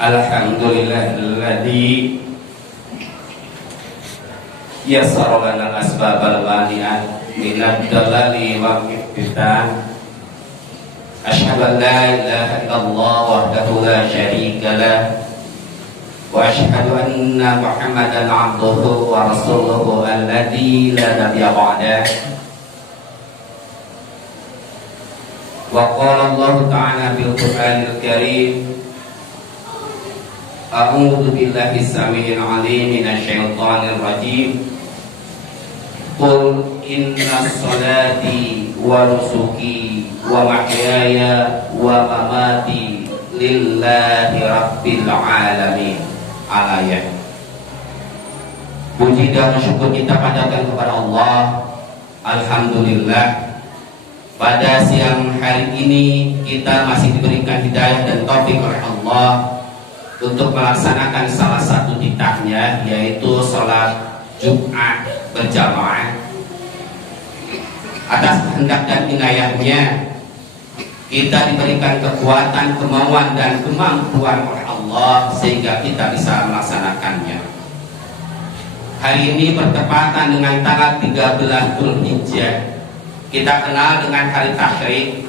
Alhamdulillahilladzi yassara lana al-asbabal mani'at minad dalali wal iftitan. Asyhadu an la ilaha illallah wahdahu la syarika lah wa asyhadu anna Muhammadan abduhu wa rasuluhu alladzi la nabiyya ba'dah. Wa qala Allah ta'ala bil Qur'anil Karim, a'udzu billahi samii'il 'aliim minasy syaithaanir rajiim. Qul inna sholati wa nusuki wa mahyaya wa mamati lillahi rabbil alamin. Al-ayat. Puji dan syukur kita panjatkan kepada Allah. Alhamdulillah, pada siang hari ini kita masih diberikan hidayah dan taufik oleh Allah untuk melaksanakan salah satu titahnya, yaitu sholat Jumat berjamaah. Atas kehendak dan inayahnya kita diberikan kekuatan, kemauan dan kemampuan oleh Allah sehingga kita bisa melaksanakannya. Hari ini bertepatan dengan tanggal 13 Dzulhijjah. Kita kenal dengan hari Tasyrik.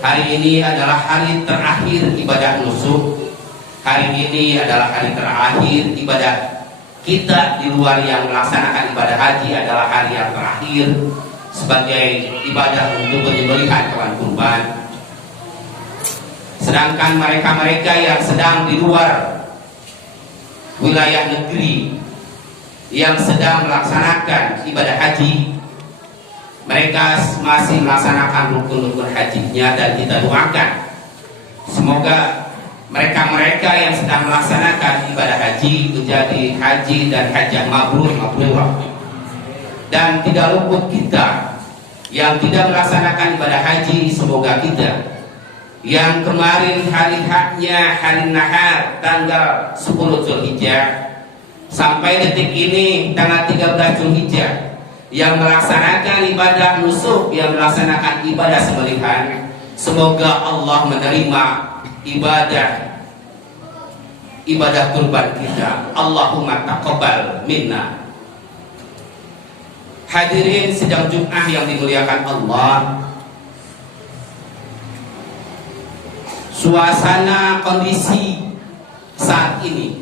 Hari ini adalah hari terakhir ibadah nusuk. Hari ini adalah hari terakhir ibadah kita di luar yang melaksanakan ibadah haji, adalah hari yang terakhir sebagai ibadah untuk penyembelihan hewan kurban. Sedangkan mereka-mereka yang sedang di luar wilayah negeri yang sedang melaksanakan ibadah haji, mereka masih melaksanakan rukun-rukun hajinya, dan kita doakan semoga mereka-mereka yang sedang melaksanakan ibadah haji menjadi haji dan haji yang mabrur, dan tidak luput kita yang tidak melaksanakan ibadah haji. Semoga kita yang kemarin hari haknya hari nahar tanggal 10 Dzulhijjah sampai detik ini tanggal 13 Dzulhijjah yang melaksanakan ibadah nusuk, yang melaksanakan ibadah sembelihan, semoga Allah menerima ibadah kurban kita. Allahumma taqabbal minna. Hadirin sidang Jumat yang dimuliakan Allah, suasana kondisi saat ini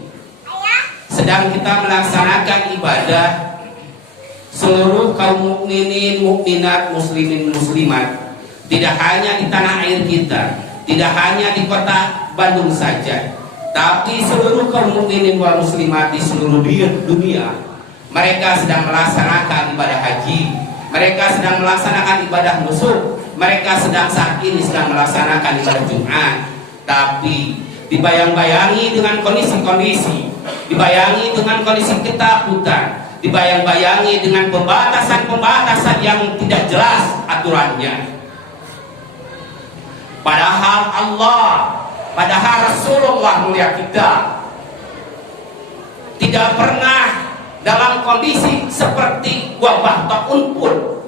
sedang kita melaksanakan ibadah. Seluruh kaum mukminin, mukminat, muslimin, muslimat, tidak hanya di tanah air kita, tidak hanya di kota Bandung saja, tapi seluruh kaum mukminin wal muslimat di seluruh dunia, mereka sedang melaksanakan ibadah haji, mereka sedang melaksanakan ibadah nusuk, mereka saat ini sedang melaksanakan ibadah Jumat. Tapi dibayang-bayangi dengan kondisi-kondisi, dibayangi dengan kondisi ketakutan, dibayang-bayangi dengan pembatasan-pembatasan yang tidak jelas aturannya. Padahal Allah, padahal Rasulullah mulia kita tidak pernah dalam kondisi seperti wabah taun pun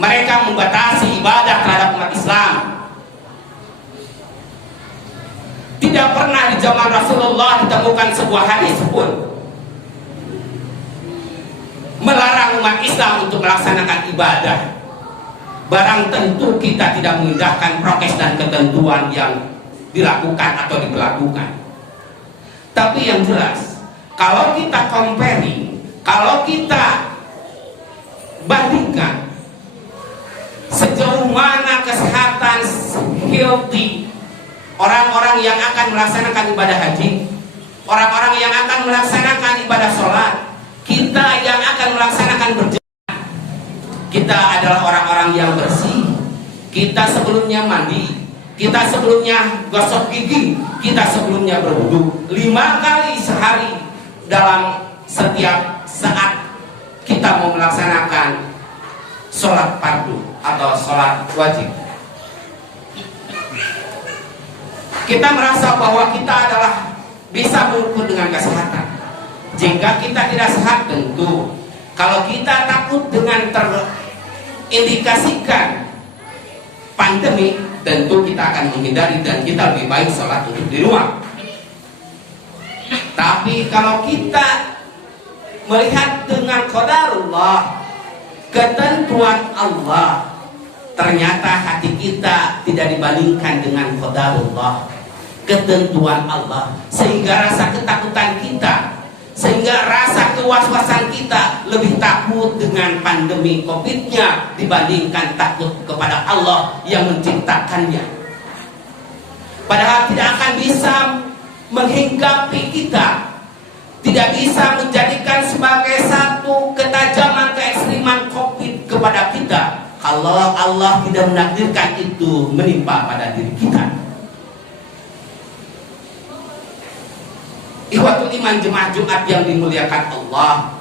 mereka membatasi ibadah terhadap umat Islam. Tidak pernah di zaman Rasulullah ditemukan sebuah hadis pun melarang umat Islam untuk melaksanakan ibadah. Barang tentu kita tidak mengindahkan prokes dan ketentuan yang dilakukan atau diberlakukan. Tapi yang jelas, kalau kita comparing, kalau kita bandingkan sejauh mana kesehatan healthy orang-orang yang akan melaksanakan ibadah haji, orang-orang yang akan melaksanakan ibadah sholat, kita yang akan melaksanakan berjamaah, kita adalah orang-orang yang bersih. Kita sebelumnya mandi, kita sebelumnya gosok gigi, kita sebelumnya berwudu 5 kali sehari dalam setiap saat kita mau melaksanakan sholat fardu atau sholat wajib. Kita merasa bahwa kita adalah bisa berukur dengan kesehatan. Jika kita tidak sehat, tentu kalau kita takut dengan terindikasikan pandemi, tentu kita akan menghindari dan kita lebih baik sholat untuk di rumah. Tapi kalau kita melihat dengan qadarullah, ketentuan Allah, ternyata hati kita tidak dibandingkan dengan qadarullah, ketentuan Allah, sehingga rasa ketakutan kita, sehingga rasa kewaswasan kita lebih takut dengan pandemi COVID-nya dibandingkan takut kepada Allah yang menciptakannya. Padahal tidak akan bisa menghinggapi kita, tidak bisa menjadikan sebagai satu ketajaman keekstriman COVID kepada kita kalau Allah tidak menakdirkan itu menimpa pada diri kita. Ikhwatul iman jemaah Jumat yang dimuliakan Allah,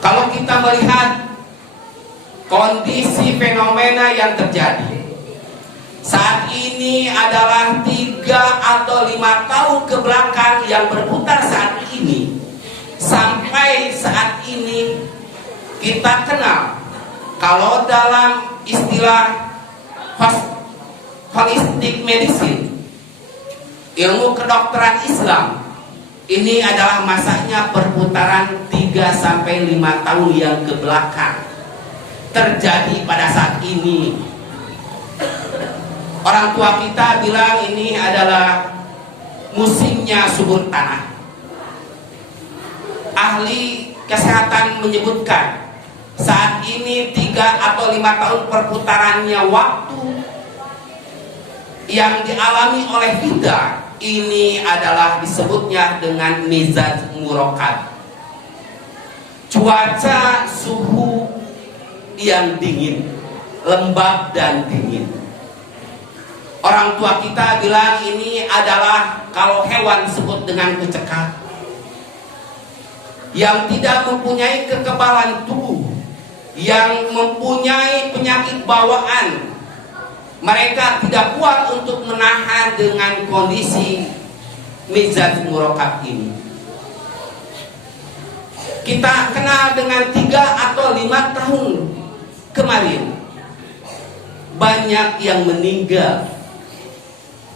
kalau kita melihat kondisi fenomena yang terjadi saat ini adalah 3 atau 5 tahun ke belakang yang berputar saat ini, sampai saat ini kita kenal kalau dalam istilah holistic medicine, ilmu kedokteran Islam, ini adalah masanya perputaran 3 sampai 5 tahun yang ke belakang terjadi pada saat ini. Orang tua kita bilang ini adalah musimnya subur tanah. Ahli kesehatan menyebutkan saat ini 3 atau 5 tahun perputarannya waktu yang dialami oleh kita, ini adalah disebutnya dengan mizaj murakkab, cuaca suhu yang dingin, lembab dan dingin. Orang tua kita bilang ini adalah kalau hewan disebut dengan kecekak, yang tidak mempunyai kekebalan tubuh, yang mempunyai penyakit bawaan. Mereka tidak kuat untuk menahan dengan kondisi mizaj murakkab ini. Kita kenal dengan 3 atau 5 tahun kemarin, banyak yang meninggal.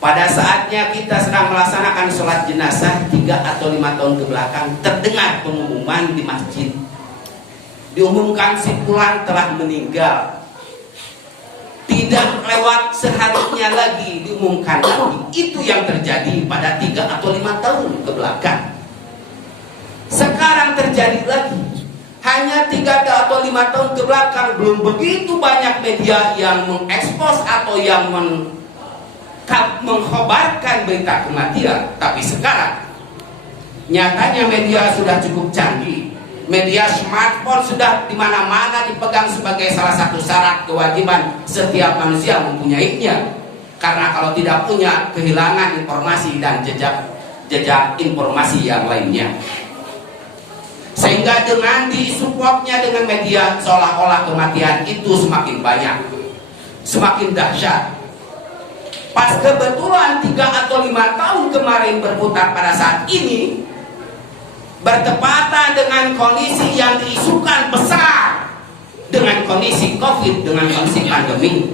Pada saatnya kita sedang melaksanakan sholat jenazah 3 atau 5 tahun ke belakang, terdengar pengumuman di masjid, diumumkan si fulan telah meninggal. Tidak lewat seharinya lagi diumumkan lagi. Itu yang terjadi pada 3 atau 5 tahun ke belakang. Sekarang terjadi lagi. Hanya 3 atau 5 tahun ke belakang, belum begitu banyak media yang mengekspos atau yang mengkhabarkan berita kematian. Tapi sekarang nyatanya media sudah cukup canggih. Media smartphone sudah di mana-mana dipegang sebagai salah satu syarat kewajiban setiap manusia mempunyainya. Karena kalau tidak punya, kehilangan informasi dan jejak informasi yang lainnya. Sehingga dengan disupportnya dengan media, seolah-olah kematian itu semakin banyak, semakin dahsyat. Pas kebetulan 3 atau 5 tahun kemarin berputar pada saat ini, bertepatan dengan kondisi yang diisukan besar, dengan kondisi COVID, dengan kondisi pandemi,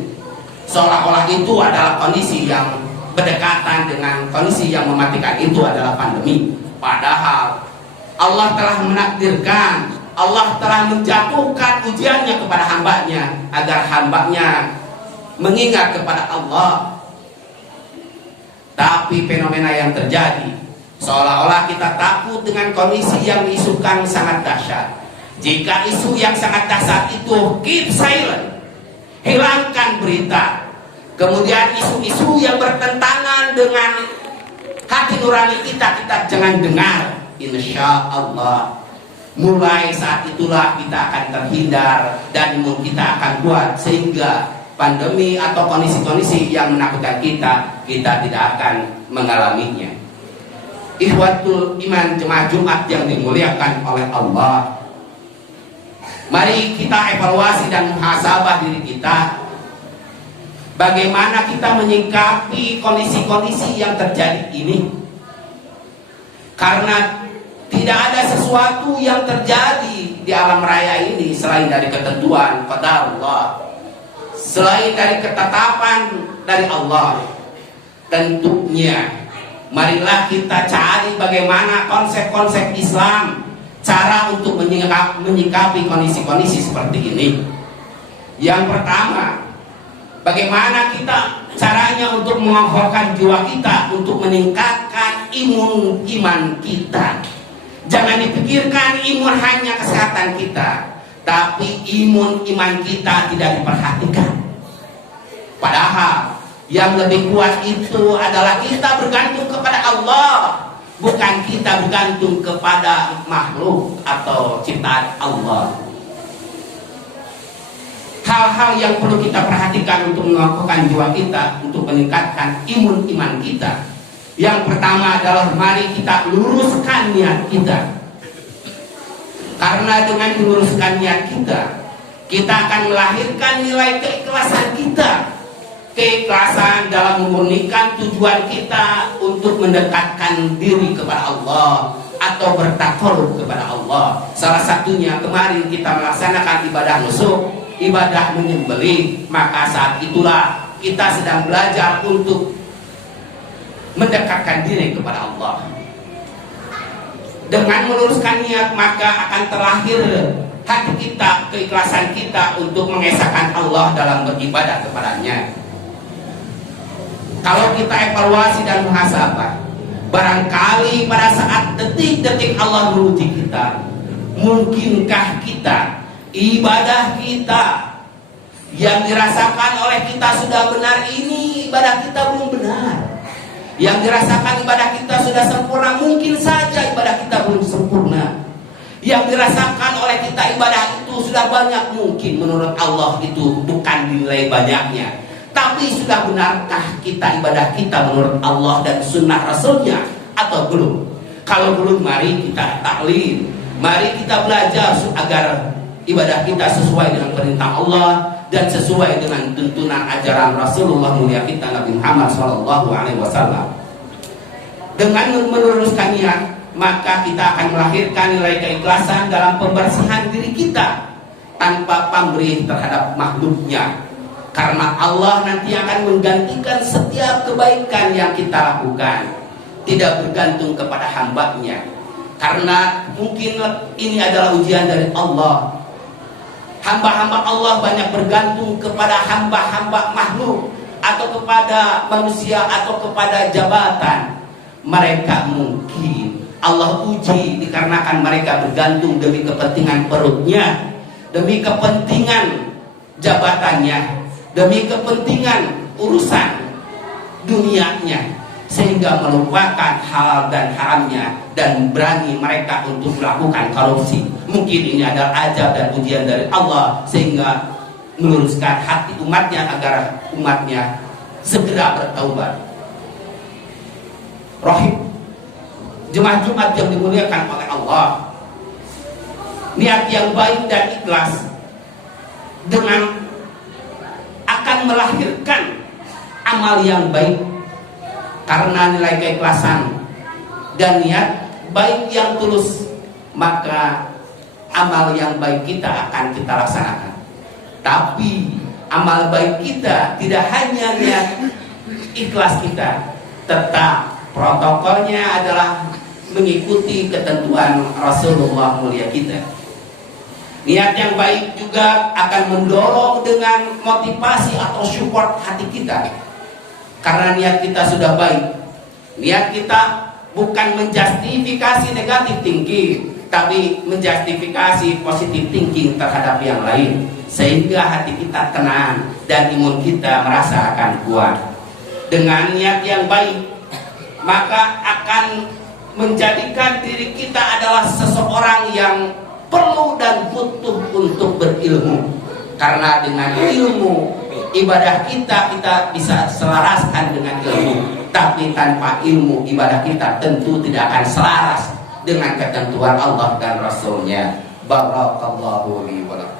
seolah-olah itu adalah kondisi yang berdekatan dengan kondisi yang mematikan, itu adalah pandemi. Padahal Allah telah menakdirkan, Allah telah menjatuhkan ujiannya kepada hambanya, agar hambanya mengingat kepada Allah. Tapi fenomena yang terjadi, seolah-olah kita takut dengan kondisi yang diisukan sangat dahsyat. Jika isu yang sangat dahsyat itu keep silent, hilangkan berita. Kemudian isu-isu yang bertentangan dengan hati nurani kita jangan dengar. Insya Allah mulai saat itulah kita akan terhindar dan imun kita akan kuat, sehingga pandemi atau kondisi-kondisi yang menakutkan kita tidak akan mengalaminya. Ikhwatul iman jemaah Jumat yang dimuliakan oleh Allah, mari kita evaluasi dan muhasabah diri kita. Bagaimana kita menyikapi kondisi-kondisi yang terjadi ini? Karena tidak ada sesuatu yang terjadi di alam raya ini selain dari ketentuan qadarullah, selain dari ketetapan dari Allah. Tentunya Marilah kita cari bagaimana konsep-konsep Islam, cara untuk menyikapi kondisi-kondisi seperti ini. Yang pertama, bagaimana kita caranya untuk mengokohkan jiwa kita, untuk meningkatkan iman kita. Jangan dipikirkan imun hanya kesehatan kita, tapi iman kita tidak diperhatikan. Padahal yang lebih kuat itu adalah kita bergantung kepada Allah, bukan kita bergantung kepada makhluk atau ciptaan Allah. Hal-hal yang perlu kita perhatikan untuk mengokohkan jiwa kita, untuk meningkatkan iman kita. Yang pertama adalah mari kita luruskan niat kita. Karena dengan meluruskan niat kita, kita akan melahirkan nilai keikhlasan kita. Keikhlasan dalam memurnikan tujuan kita untuk mendekatkan diri kepada Allah atau bertakarub kepada Allah. Salah satunya kemarin kita melaksanakan ibadah nusuk, ibadah menyembelih. Maka saat itulah kita sedang belajar untuk mendekatkan diri kepada Allah. Dengan meluruskan niat maka akan terlahir hati kita, keikhlasan kita untuk mengesahkan Allah dalam beribadah kepadanya. Kalau kita evaluasi dan muhasabah, barangkali pada saat detik-detik Allah menguji kita, mungkinkah kita, ibadah kita yang dirasakan oleh kita sudah benar, ini ibadah kita belum benar. Yang dirasakan ibadah kita sudah sempurna, mungkin saja ibadah kita belum sempurna. Yang dirasakan oleh kita ibadah itu sudah banyak, mungkin menurut Allah itu bukan dinilai banyaknya. Tapi sudah benarkah kita ibadah kita menurut Allah dan sunnah Rasulnya atau belum? Kalau belum, mari kita taklim, mari kita belajar agar ibadah kita sesuai dengan perintah Allah dan sesuai dengan tuntunan ajaran Rasulullah mulia kita Nabi Muhammad SAW. Dengan meluruskan niat, maka kita akan melahirkan nilai keikhlasan dalam pembersihan diri kita tanpa pamrih terhadap makhluknya. Karena Allah nanti akan menggantikan setiap kebaikan yang kita lakukan, tidak bergantung kepada hambanya. Karena mungkin ini adalah ujian dari Allah. Hamba-hamba Allah banyak bergantung kepada hamba-hamba makhluk, atau kepada manusia, atau kepada jabatan. Mereka mungkin Allah uji dikarenakan mereka bergantung demi kepentingan perutnya, demi kepentingan jabatannya, demi kepentingan urusan dunianya, sehingga melupakan halal dan haramnya dan berani mereka untuk melakukan korupsi. Mungkin ini adalah ajab dan ujian dari Allah, sehingga meluruskan hati umatnya agar umatnya segera bertaubat. Rahim jemaah Jumat yang dimuliakan oleh Allah, niat yang baik dan ikhlas dengan akan melahirkan amal yang baik. Karena nilai keikhlasan dan niat baik yang tulus, maka amal yang baik kita akan kita laksanakan. Tapi amal baik kita tidak hanya niat ikhlas kita, tetap protokolnya adalah mengikuti ketentuan Rasulullah mulia kita. Niat yang baik juga akan mendorong dengan motivasi atau support hati kita. Karena niat kita sudah baik, niat kita bukan menjustifikasi negatif thinking, tapi menjustifikasi positif thinking terhadap yang lain, sehingga hati kita tenang dan imun kita merasa akan kuat. Dengan niat yang baik, maka akan menjadikan diri kita adalah seseorang yang perlu dan butuh untuk berilmu. Karena dengan ilmu, ibadah kita bisa selaraskan dengan ilmu. Tapi tanpa ilmu, ibadah kita tentu tidak akan selaras dengan ketentuan Allah dan Rasulnya. Barakallahu li wa lakum.